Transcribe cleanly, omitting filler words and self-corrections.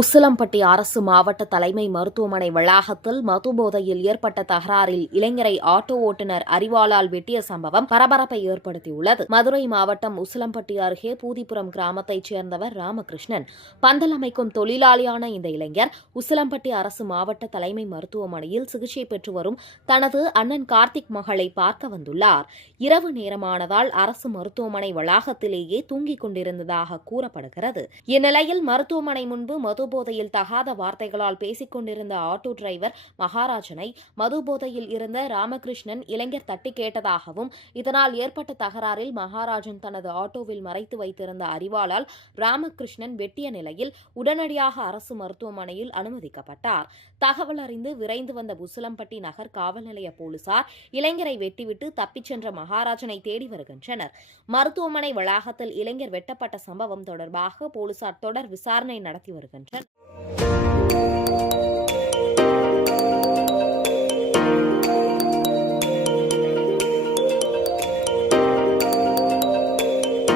உசிலம்பட்டி அரசு மாவட்ட தலைமை மருத்துவமனை வளாகத்தில் மது போதையில் ஏற்பட்ட தகராறில் இளைஞரை ஆட்டோ ஓட்டுநர் அரிவாளால் வெட்டிய சம்பவம் பரபரப்பை ஏற்படுத்தியுள்ளது. மதுரை மாவட்டம் உசிலம்பட்டி அருகே பூதிப்புரம் கிராமத்தைச் சேர்ந்தவர் ராமகிருஷ்ணன். பந்தல் அமைக்கும் தொழிலாளியான இந்த இளைஞர் உசிலம்பட்டி அரசு மாவட்ட தலைமை மருத்துவமனையில் சிகிச்சை பெற்று வரும் தனது அண்ணன் கார்த்திக் மகளை பார்க்க வந்துள்ளார். இரவு நேரமானதால் அரசு மருத்துவமனை வளாகத்திலேயே தூங்கிக் கொண்டிருந்ததாக கூறப்படுகிறது. இந்நிலையில் மருத்துவமனை முன்பு மது போதையில் தகாத வார்த்தைகளால் பேசிக் கொண்டிருந்த ஆட்டோ டிரைவர் மகாராஜனை மது போதையில் இருந்த ராமகிருஷ்ணன் இளைஞர் தட்டி கேட்டதாகவும், இதனால் ஏற்பட்ட தகராறில் மகாராஜன் தனது ஆட்டோவில் மறைத்து வைத்திருந்த அரிவாளால் ராமகிருஷ்ணன் வெட்டிய நிலையில் உடனடியாக அரசு மருத்துவமனையில் அனுமதிக்கப்பட்டார். தகவல் அறிந்து விரைந்து வந்த உசிலம்பட்டி நகர் காவல் நிலைய போலீசார் இளைஞரை வெட்டிவிட்டு தப்பிச் சென்ற மகாராஜனை தேடி வருகின்றனர். மருத்துவமனை வளாகத்தில் இளைஞர் வெட்டப்பட்ட சம்பவம் தொடர்பாக போலீசார் தொடர் விசாரணை நடத்தி வருகின்றனர்.